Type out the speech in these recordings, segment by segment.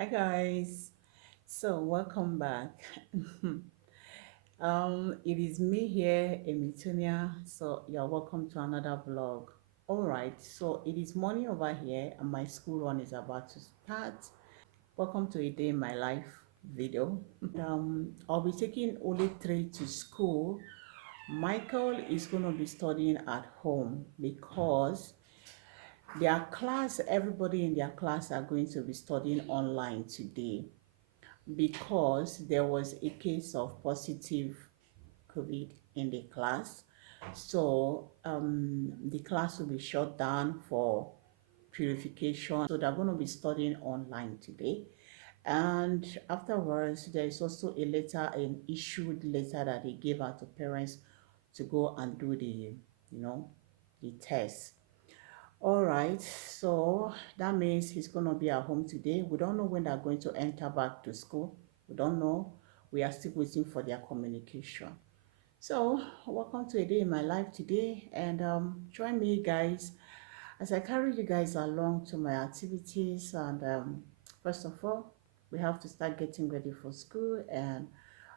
Hi guys, so welcome back. It is me here, Amy Thonia. So you're welcome to another vlog. All right, so it is morning over here, and my school run is about to start. Welcome to a day in my life video. I'll be taking only three to school. Michael is going to be studying at home because their class, everybody in their class are going to be studying online today, because there was a case of positive COVID in the class. So the class will be shut down for purification. So they're going to be studying online today. And afterwards, there is also a letter, an issued letter that they gave out to parents to go and do the test. All right, so that means he's going to be at home today. We don't know when they're going to enter back to school. We don't know. We are still waiting for their communication. So, welcome to a day in my life today, and join me, guys, as I carry you guys along to my activities. And first of all, we have to start getting ready for school, and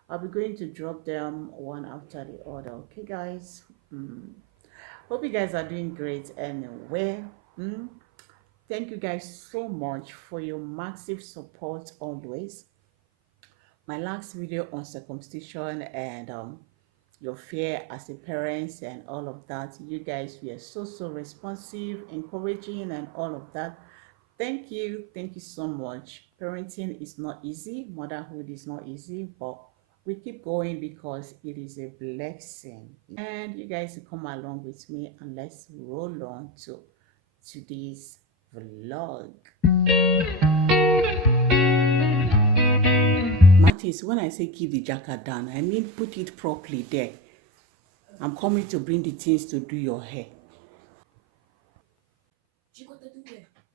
I'll be going to drop them one after the other. Okay, guys? Hope you guys are doing great anyway. Thank you guys so much for your massive support always. My last video on circumcision and your fear as a parent and all of that, you guys were so responsive, encouraging, and all of that. Thank you so much. Parenting is not easy, motherhood is not easy, but we keep going because it is a blessing. And you guys come along with me, and let's roll on to today's vlog. Martins, when I say keep the jacket down, I mean put it properly there. I'm coming to bring the things to do your hair.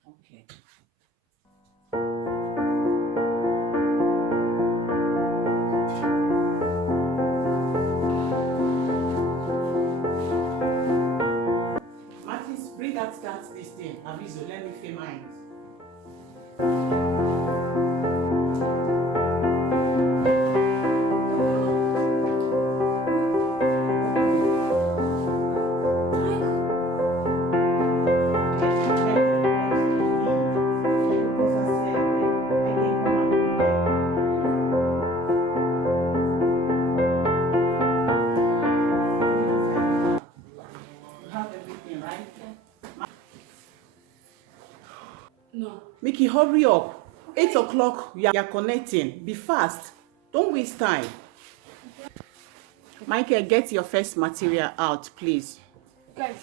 Okay. Martins, bring that this thing. Aviso, let me film mine. No. Mickey, hurry up. Okay. 8 o'clock, you are connecting. Be fast. Don't waste time. Michael, get your first material out, please. Guys.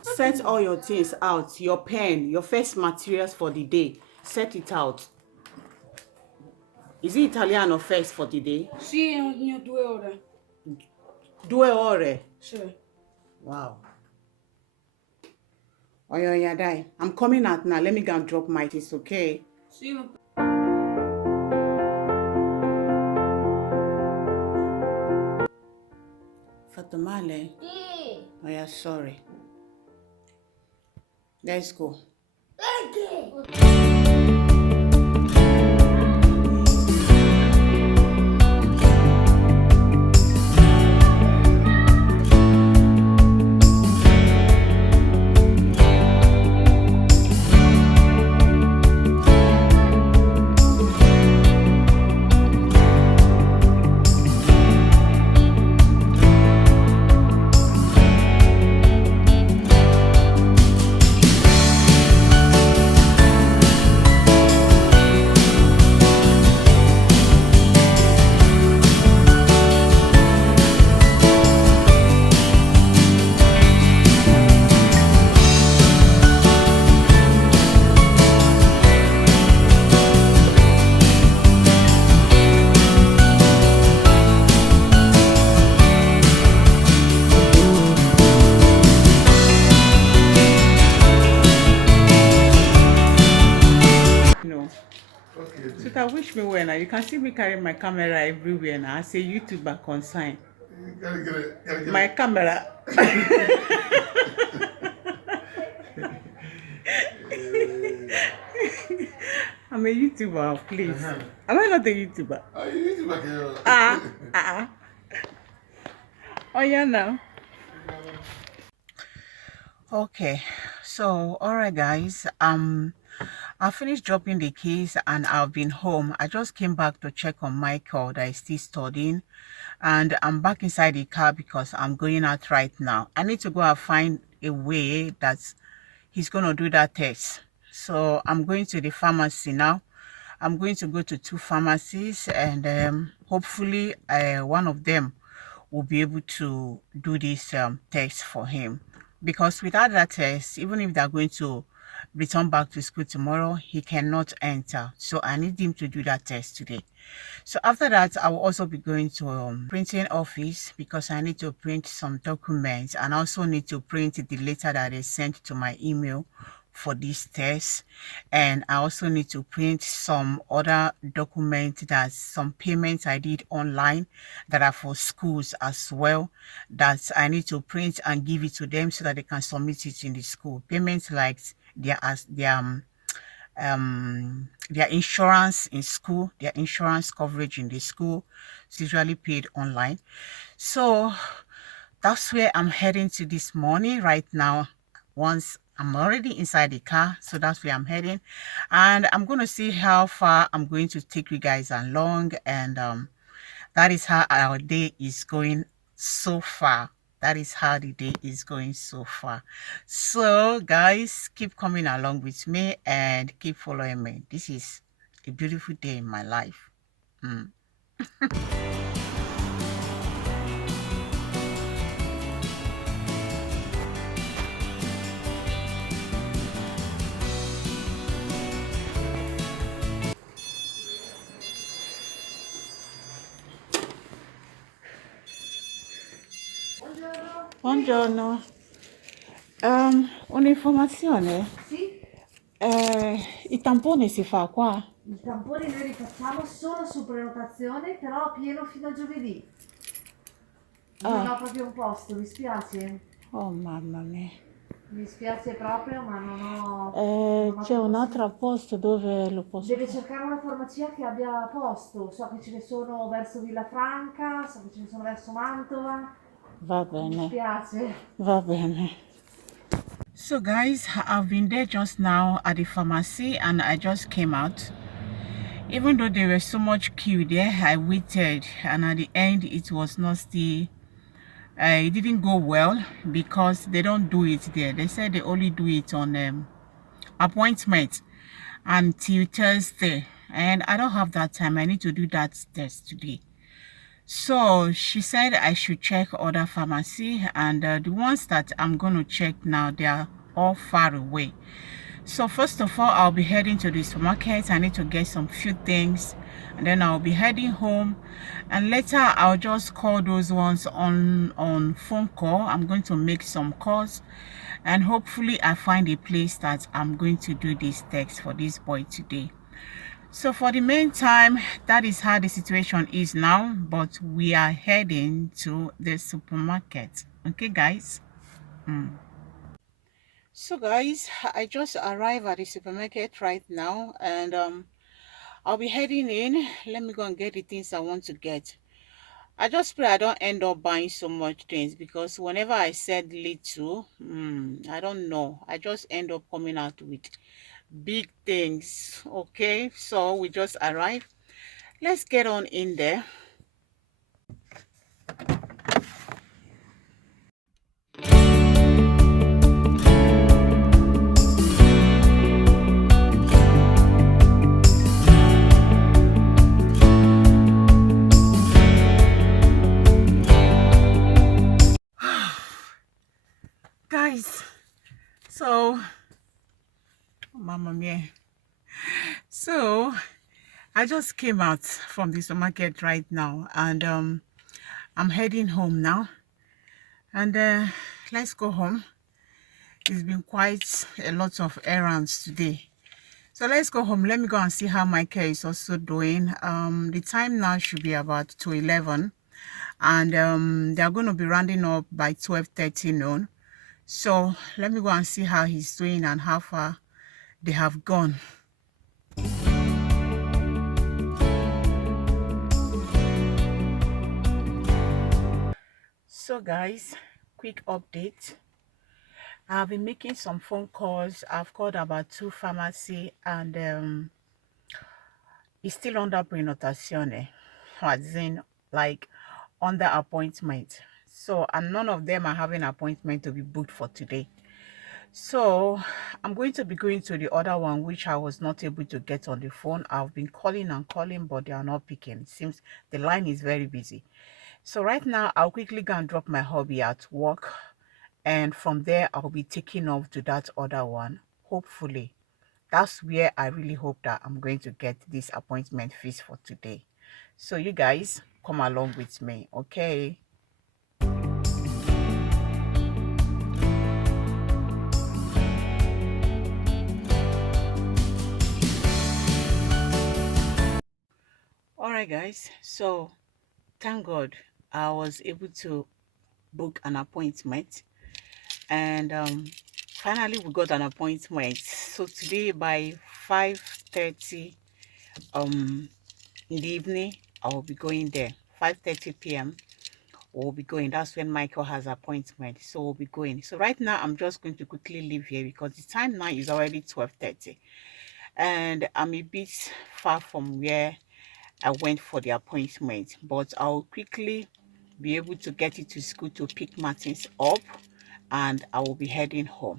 Set all your things out. Your pen, your first materials for the day. Set it out. Is it Italiano first for the day? Sì, ogni 2 ore. 2 ore? Sì. Wow. Oh, yeah, die. I'm coming out now. Let me go and drop my things, okay? Sì, ma... Fatomale? Sì. Oh, yeah, sorry. Let's go. Okay. I wish me well now. You can see me carrying my camera everywhere now. I say YouTuber consign. Gotta get it. My camera. I'm a YouTuber, please. Uh-huh. Am I not a YouTuber? Oh, you need to back it up. Ah. Oh, yeah, now. Okay, so all right, guys. I finished dropping the keys and I've been home. I just came back to check on Michael that is still studying, and I'm back inside the car because I'm going out right now. I need to go and find a way that he's gonna do that test. So I'm going to the pharmacy now. I'm going to go to 2 pharmacies, and hopefully one of them will be able to do this test for him, because without that test, even if they're going to return back to school tomorrow, he cannot enter. So I need him to do that test today. So after that, I will also be going to printing office because I need to print some documents, and I also need to print the letter that is sent to my email for this test. And I also need to print some other documents, that some payments I did online that are for schools as well, that I need to print and give it to them so that they can submit it in the school. Payments like their insurance in school, their insurance coverage in the school is usually paid online. So that's where I'm heading to this morning right now. Once I'm already inside the car, so that's where I'm heading, and I'm going to see how far I'm going to take you guys along. And that is how our day is going so far. That is how the day is going so far. So guys, keep coming along with me and keep following me. This is a beautiful day in my life. Buongiorno. Un'informazione. Sì, Il tampone si fa qua? il tampone noi li facciamo solo su prenotazione, però pieno fino a giovedì. Non ho proprio un posto, mi spiace. Oh mamma mia. Mi spiace proprio, ma non ho... C'è un altro posto dove lo posso Deve fare? cercare una farmacia che abbia posto. So che ce ne sono verso Villafranca, so che ce ne sono verso Mantova. Va Mi bene. spiace. Va bene. So guys, I've been there just now at the pharmacy and I just came out. Even though there was so much queue there, I waited, and at the end it was not still, it didn't go well because they don't do it there. They said they only do it on appointment until Thursday, and I don't have that time. I need to do that test today. So she said I should check other pharmacy, and the ones that I'm going to check now, they are all far away. So first of all, I'll be heading to the supermarket. I need to get some few things, and then I'll be heading home, and later I'll just call those ones on phone call. I'm going to make some calls, and hopefully I find a place that I'm going to do this text for this boy today. So for the meantime, that is how the situation is now, but we are heading to the supermarket. Okay guys. So guys, I just arrived at the supermarket right now, and I'll be heading in. Let me go and get the things I want to get. I just pray I don't end up buying so much things, because whenever I said little, I don't know, I just end up coming out with big things. Okay, so we just arrived. Let's get on in there. Guys, so Mama mia. So I just came out from the supermarket right now, and I'm heading home now, and let's go home. It's been quite a lot of errands today, so let's go home. Let me go and see how Michael is also doing. The time now should be about 2:11, and they're going to be rounding up by 12:30 noon. So let me go and see how he's doing and how far they have gone. So guys, quick update. I've been making some phone calls. I've called about 2 pharmacy and it's still under prenotazione, as in like under appointment. So and none of them are having appointment to be booked for today. So I'm going to be going to the other one which I was not able to get on the phone. I've been calling and calling, but they are not picking. It seems the line is very busy. So right now I'll quickly go and drop my hubby at work, and from there I'll be taking off to that other one. Hopefully that's where I really hope that I'm going to get this appointment fixed for today. So you guys come along with me, okay? All right guys, so thank God I was able to book an appointment, and finally we got an appointment. So today by 5:30 in the evening I will be going there. 5:30 p.m. we'll be going. That's when Michael has appointment, so we'll be going. So right now I'm just going to quickly leave here because the time now is already 12:30 and I'm a bit far from where I went for the appointment, but I'll quickly be able to get it to school to pick Martins up, and I will be heading home.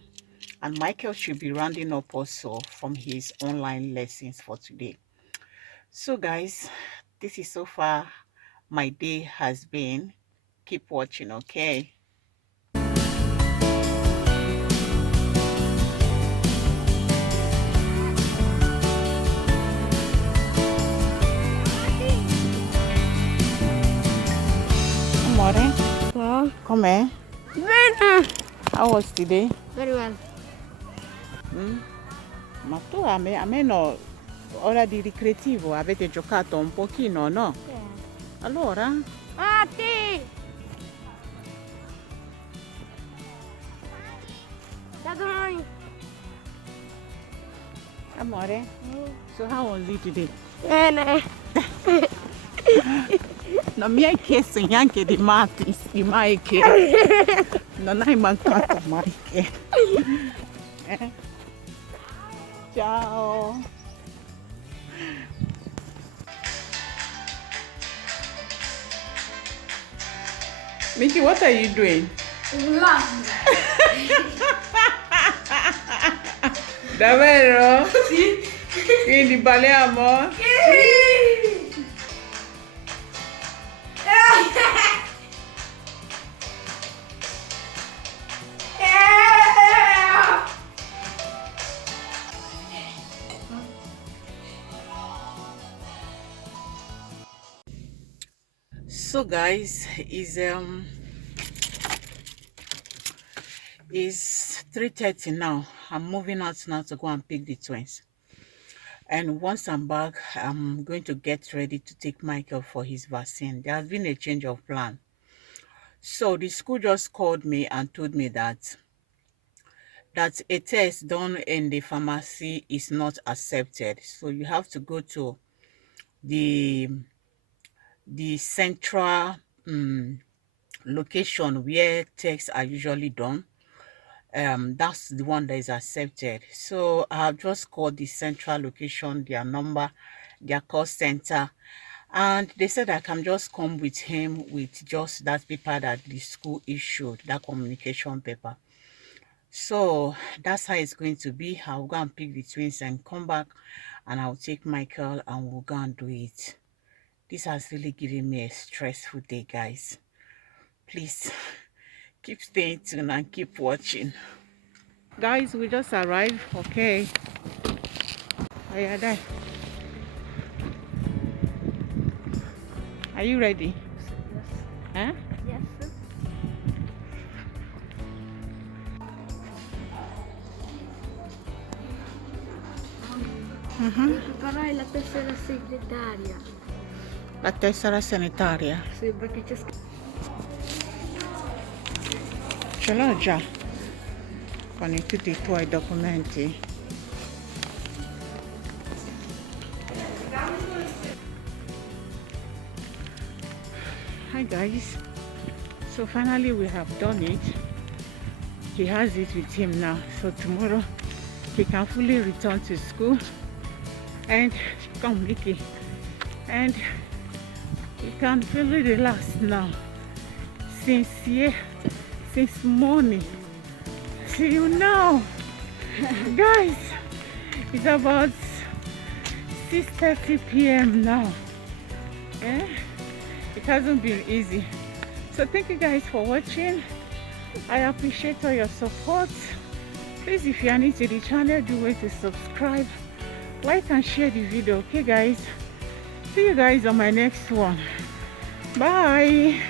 And Michael should be rounding up also from his online lessons for today. So guys, this is so far my day has been. Keep watching, okay? Amore, Ciao. com'è? Bene. How was today? Very well. Ma tu a me no, ora di ricreativo avete giocato un pochino, no? Allora? Matti! Da domani. Amore, so how was it today? Bene. Non mi hai chiesto neanche di Martins, di Mike. Non hai mancato Mike. Ciao. Mickey, what are you doing? Davvero? Sì. Quindi balliamo? So guys, it's 3:30 now. I'm moving out now to go and pick the twins, and once I'm back I'm going to get ready to take Michael for his vaccine. There has been a change of plan. So the school just called me and told me that a test done in the pharmacy is not accepted, so you have to go to the central location where tests are usually done. That's the one that is accepted. So I've just called the central location, their number, their call center, and they said I can just come with him with just that paper that the school issued, that communication paper. So that's how it's going to be. I'll go and pick the twins and come back, and I'll take Michael and we'll go and do it. This has really given me a stressful day, guys. Please keep staying tuned and keep watching. Guys, we just arrived, okay? Are you there? Are you ready? Yes. Huh? Yes. Preparai la tessera segretaria. La tessera sanitaria. Sì, perché c'è scritto. Ce l'ho già. Con tutti i tuoi documenti. Hi guys. So finally we have done it. He has it with him now, so tomorrow he can fully return to school. And come Mickey, and he can fully relax now. Since morning till now. Guys, it's about 6:30 p.m. now. It hasn't been easy. So thank you guys for watching. I appreciate all your support. Please, if you are new to the channel, do wait to subscribe, like and share the video. Okay guys, see you guys on my next one. Bye.